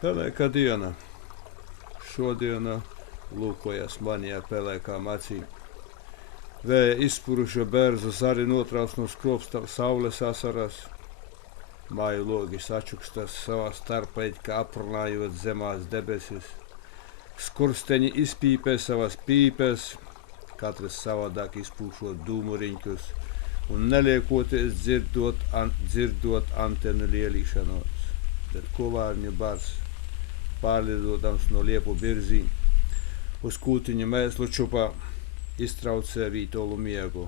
Pelēkā diena. Šodiena lūkojas manijā pelēkām acīm. Vēja izpuruša bērza zari notrauc no skropsta saules asaras. Māju logi sačukstas savā starpā, it kā aprunājot zemās debesis. Skursteņi izpīpē savas pīpes, katrs savādāk izpūšot dūmuriņķus un neliekoties dzirdot antenu lielīšanos. Bet kovārņu bars, pārlidodams no liepu birzī, uz kūtiņa mēslu čupā, iztraucē vītolu miegu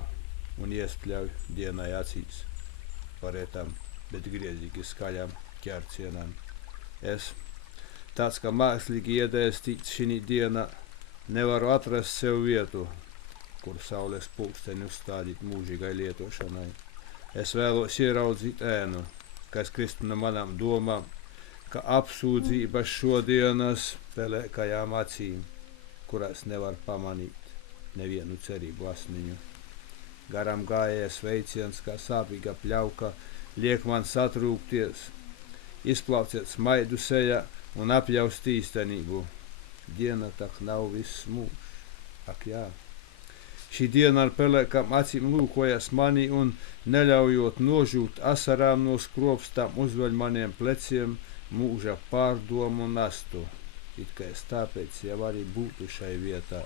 un iespļauj dienai acīs. Parētam, bet griezīgi skaļām ķērcienām. Es, tāds kā mākslīgi iedēstīts šī diena, nevaru atrast sev vietu, kur saules pulksteni uzstādīt mūžīgai lietošanai. Es vēlos ieraudzīt ēnu, kas kristu no manām domām, ka apsūdzības šodienas pelēkajām acīm, kurās nevar pamanīt nevienu cerību asniņu. Garam gājējas veiciens, kā sāpīga pļauka, liek man satrūkties, izplauciet smaidu sejā un apjaust īstenību. Diena tak nav viss mūžs. Ak jā. Šī diena ar pelēkām acīm lūkojas mani un, neļaujot nožūt asarām no skropstām, uzveļ maniem pleciem mūža pārdomu nastu. It kā es tāpēc jau arī būtu šai vietā,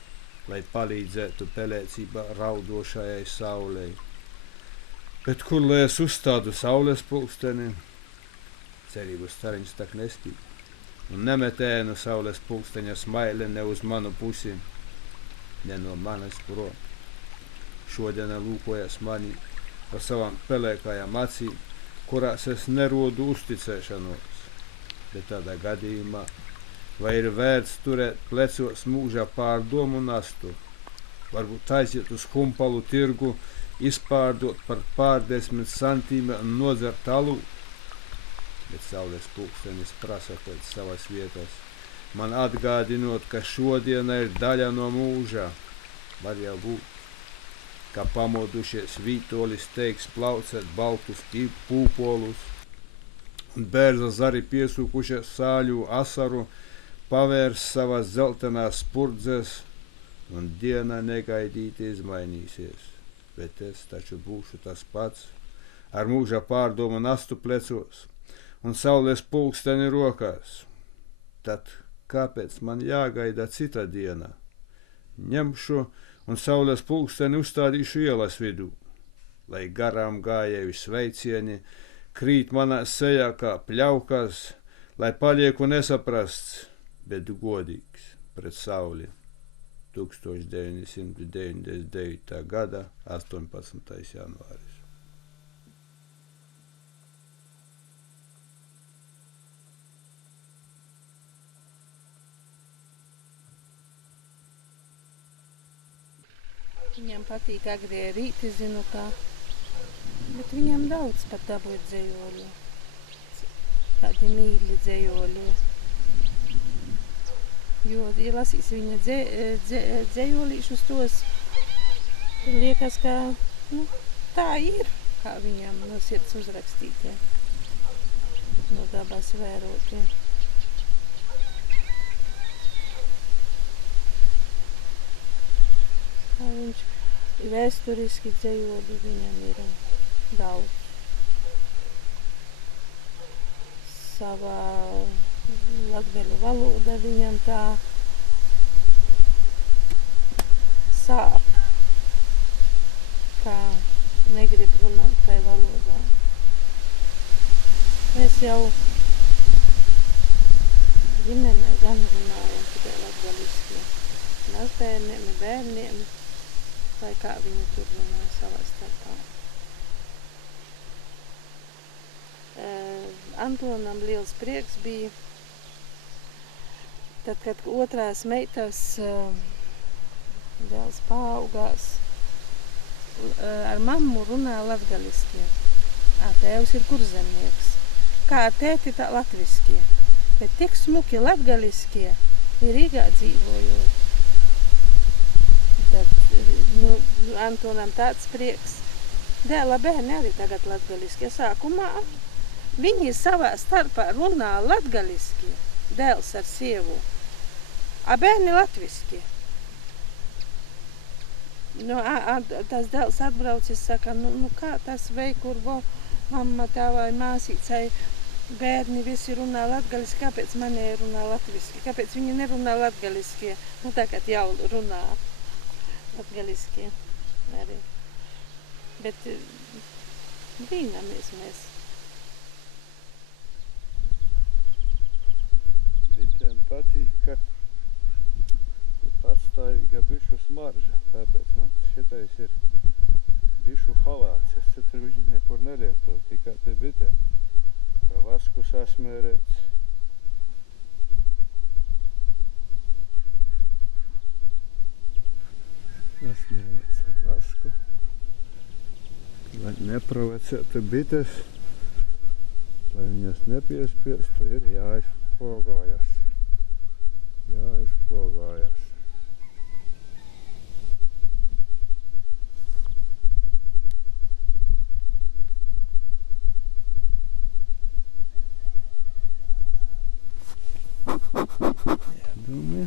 lai palīdzētu pelēcībā raudošajai saulei. Bet kur lai es uzstādu saules pulksteni? Cerības stariņš tak nespīd, un nemetēnu saules pulksteņa smaile ne uz manu pusi, ne no manas prom. Šodiena lūkojas mani ar savām pelēkajām acīm, kurās es nerodu uzticēšanos, bet tādā gadījumā vai ir vērts turēt plecos mūžā pārdomu nastu, varbūt aiziet uz Humpalu tirgu, izpārdot par pārdesmit santīme un nodzert alu, bet saules pulkstenis prasa pēc savas vietas, man atgādinot, ka šodiena ir daļa no mūža. Var jau būt, ka pamodušies vītolis teiks plaucēt baltus pūpolus, un bērza zari piesūkušies sāļu asaru, pavērs savas zeltenās spurdzes, un diena negaidīti izmainīsies. Bet es taču būšu tas pats, ar mūža pārdomu nastu plecos un saules pulksteni rokās. Tad kāpēc man jāgaida cita diena? Ņemšu un saules pulksteni uzstādīšu ielas vidū, lai garām gājēju sveicieni krīt manā sejā kā pļaukas, lai palieku nesaprasts, bet godīgs pret sauli. 1999. gada 18. janvāris. Viņam patīk agrie rīti, zinu kā, bet viņam daudz pat dabūt dzējoļu. Tādi mīļi dzējoļi. Jo, ja lasīs viņa dzējolīšus tos, liekas, ka tā ir, kā viņam no sirds uzrakstītie, no dabas vērotie. Viņš vēsturiski dzējoli viņam ir daudz. Savā latgaļu valoda viņam tā sāp, kā negrib runāt tai valodā. Mēs jau ģimenē gan runājam tikai latgaļiski. Mazbērniem, bērniem, vai kā viņi tur runāja savā starpā. Antonam liels prieks bija, tad, kad otrās meitas dēls paaugās, ar mammu runāja latgaļiskie. Tēvs ir kurzemnieks. Kā ar tēti tā latviskie. Bet tik smuki latgaļiskie ir Rīgā dzīvojot. Tad Antonam tāds prieks. Dēla bērni arī tagad latgaļiskie. Sākumā viņi savā starpā runā latgaļiskie, dēls ar sievu. A bērni latviski. Nu, tas dēls atbraucis, saka, nu kā tas vei, kur mamma, tēvai, māsīcai, bērni visi runā latgaliski, kāpēc mani runā latviski, kāpēc viņi nerunā latgaliski, nu tagad jau runā latgaliski arī. Bet brīnamies mēs. Bitēm patīk, ka patstāvīga bišu smarža, tāpēc man šitais ir bišu halāts. Es citur viņu nekur nelietoju, tikai pie bitēm. Ar vasku sasmērēts. Sasmērēts ar vasku. Lai neprovocētu bites, lai viņas nepiespiestu, ir jāizpogājas. Jādomē.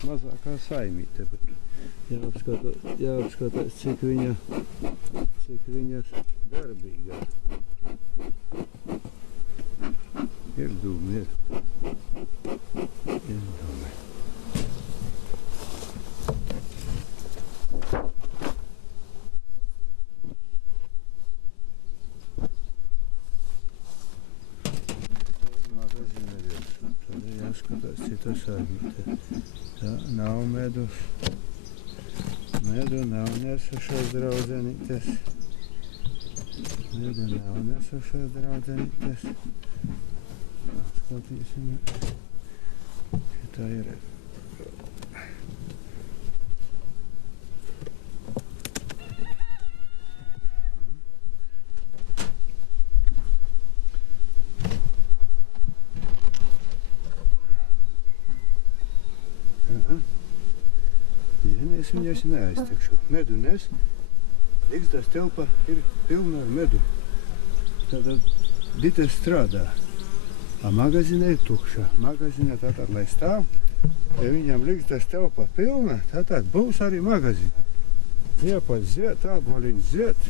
Mazākā saimīte, bet jāapskatās, cik viņa darbīgā. Ir dūmi, ir dūmi. Tad ir jāskatās cita saimīte. Tā nav medus. Medu nav nesušās draudzenītes. Skatīsim, šitā ir. Es viņas neaiztekšu. Medu nes. Ligzdas telpa ir pilna ar medu. Tātad bites strādā. A magazīne ir tukša. Magazīne tātad, lai stāv, ja viņam ligzdas telpa pilna, tātad būs arī magazīne. Iepaļ ziet, āboliņš ziet.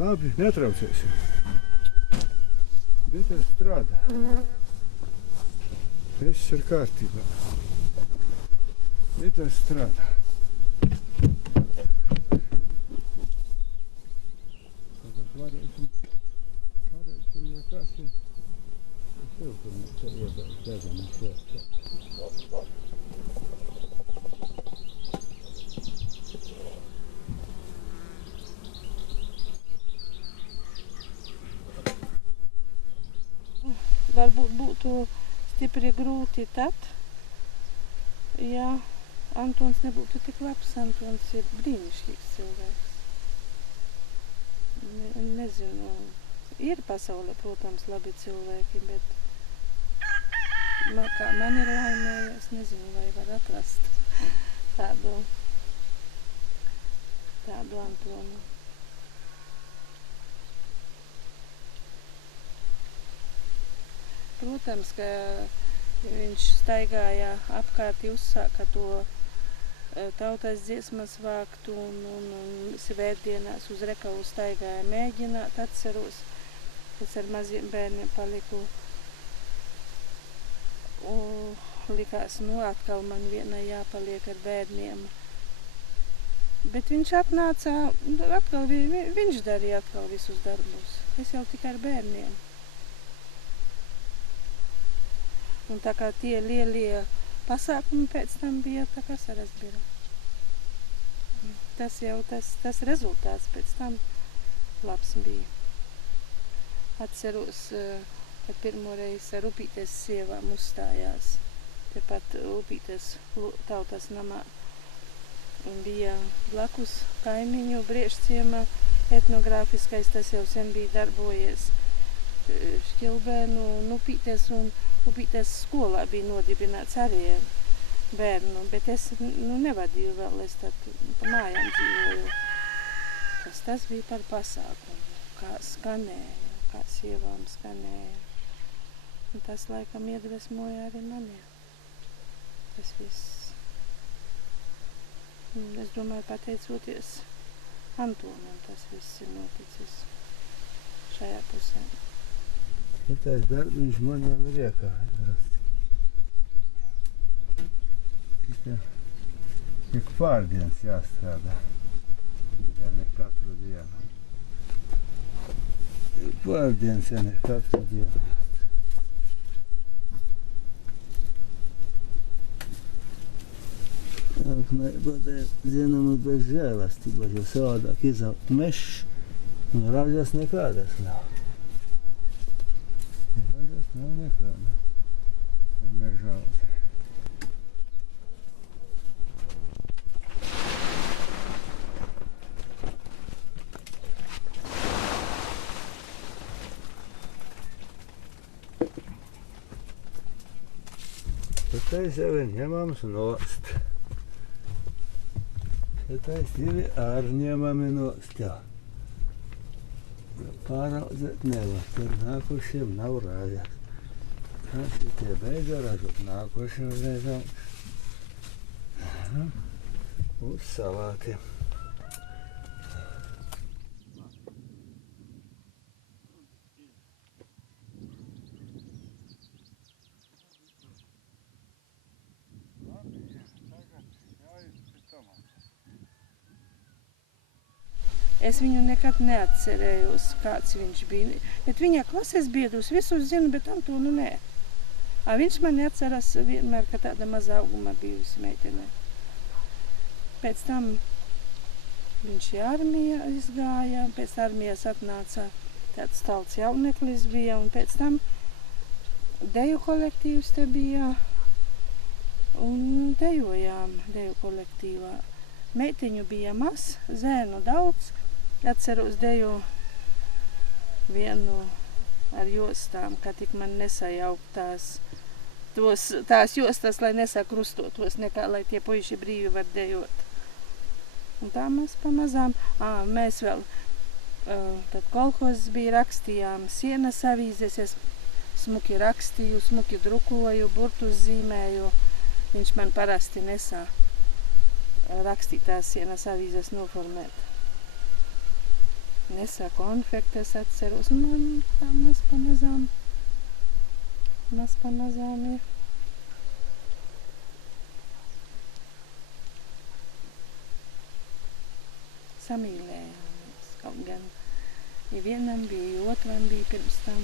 Labi, netraucēsim. Bites strādā. Viss ir kārtībā. Bites strādā. Tagad varēsim, ja kas ir siltumi, te iedās degamas iekšā. Varbūt būtu stipri grūti tad, ja Antons nebūtu tik labs. Antons ir brīnišķīgs cilvēks. Nezinu, ir pasaulē, protams, labi cilvēki, bet kā man ir laimējies, nezinu, vai var atrast tādu Antonu. Protams, ka viņš staigāja apkārt, uzsāka to tautas dziesmas vākt un svētdienās uz rekavu staigāja mēģināt. Atceros, es ar maziem bērniem paliku. Likās, atkal man vienai jāpaliek ar bērniem. Bet viņš atnāca, viņš darīja atkal visus darbus. Es jau tikai ar bērniem. Un tā kā tie lielie pasākumi pēc tam bija, tā kā saras bija. Tas rezultāts pēc tam labs bija. Atceros, kad pirmoreiz ar Upītes sievām uzstājās. Tepat Upītes tautas namā. Un bija blakus kaimiņu Briežciema etnogrāfiskais, tas jau sen bija darbojies. Šķilbēnu un upītes skolā bija nodibināts arī bērnu, bet es nevadīju vēl, es tad pa mājām dzīvoju. Tas bija par pasākumu, kā skanēja, kā sievām skanēja. Un tas laikam iedvesmoja arī mani. Tas viss. Un es domāju, pateicoties Antonam, tas viss ir noticis šajā pusē. Šitais darbiņš man vēl ir iekārt. Ik pārdienas jāstrādā. Ja ne katru dienu. Ik pārdienas, ja ne katru dienu. Zinām, bez žēlastības, jo savādāk izaugt mešs un ražas nekādas nav. Ražas nav nekāda. Mežauda. Šitais jau ir ņemams nost. Šitais divi ar ņemami nost jau. Pāraudzēt nevar, tur nākušiem nav ražas. Šitie beidza ražot, nākušiem reizām uz salātiem. Es viņu nekad neatcerējos, kāds viņš bija. Bet viņa klases biedrus visus zinu, bet Antonu nē. Viņš mani atceras vienmēr, ka tāda maza auguma bijusi meitene. Pēc tam viņš armijā izgāja, pēc armijas atnāca tāds talts jauneklis bija, un pēc tam deju kolektīvs te bija, un dejojām deju kolektīvā. Meitiņu bija maz, zēnu daudz. Atceros deju vienu ar jostām, ka tik man nesajaukt tās jostas, lai nesakrustotos, nekā lai tie puiši brīvi var dejot. Un tā mēs pamazām, mēs vēl, tad kolhozs bija, rakstījām sienas avīzes, es smuki rakstīju, smuki drukoju, burtus zīmēju. Viņš man parasti nesā rakstītās sienas avīzes noformēt. Nesā konfektes atceros, un man tā maz pamazām ir. Samīlējāmies, kaut gan ja vienam bija, otram bija pirms tam.